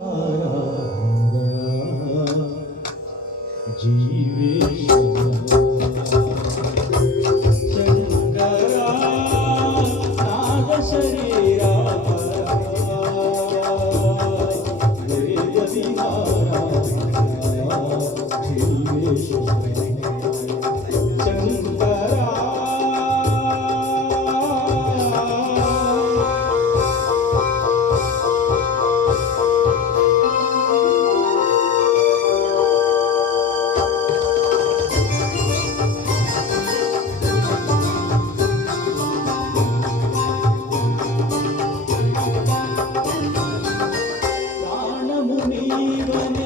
De beijar. Thank you.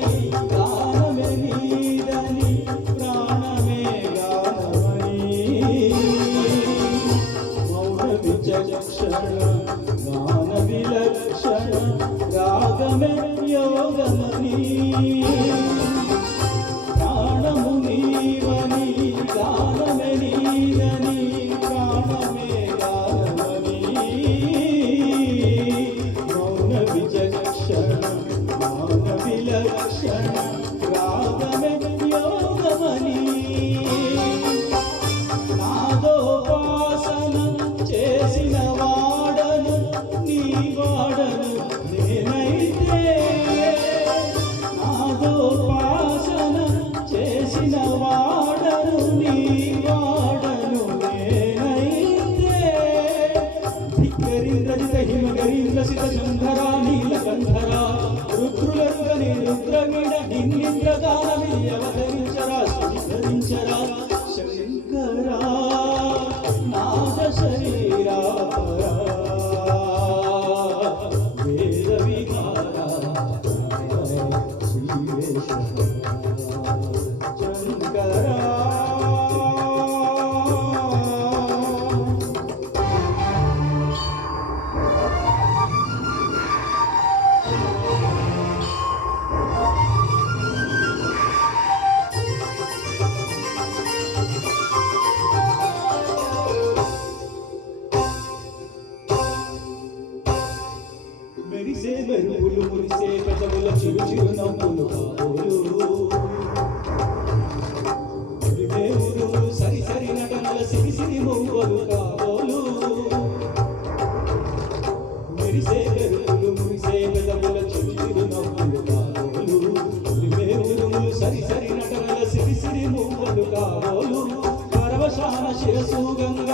Oh. ధిక్కరింద్రజిత హిమగరీంద్ర సిత శంధరా నీలకంధరా రుద్రులరుగని రుద్రమీడ నిన్నింద్రగానమి అవతరించరా ధరించరా శంకరా నాద శరీరా వేద విహారా శంకరా మురిసే చిరు చిరు నవ్వులు కాబోలు ఉరిమే సరి సరి నటనల సిరి సిరి మొవ్వలు కాబోలు మెరిసే మెరుపులు మురిసే పెదవుల చిరు చిరు నవ్వులు కాబోలు ఉరిమే సరి సరి నటనల సిరి సిరి మొవ్వలు కాబోలు పరవశాన శిరసు గంగా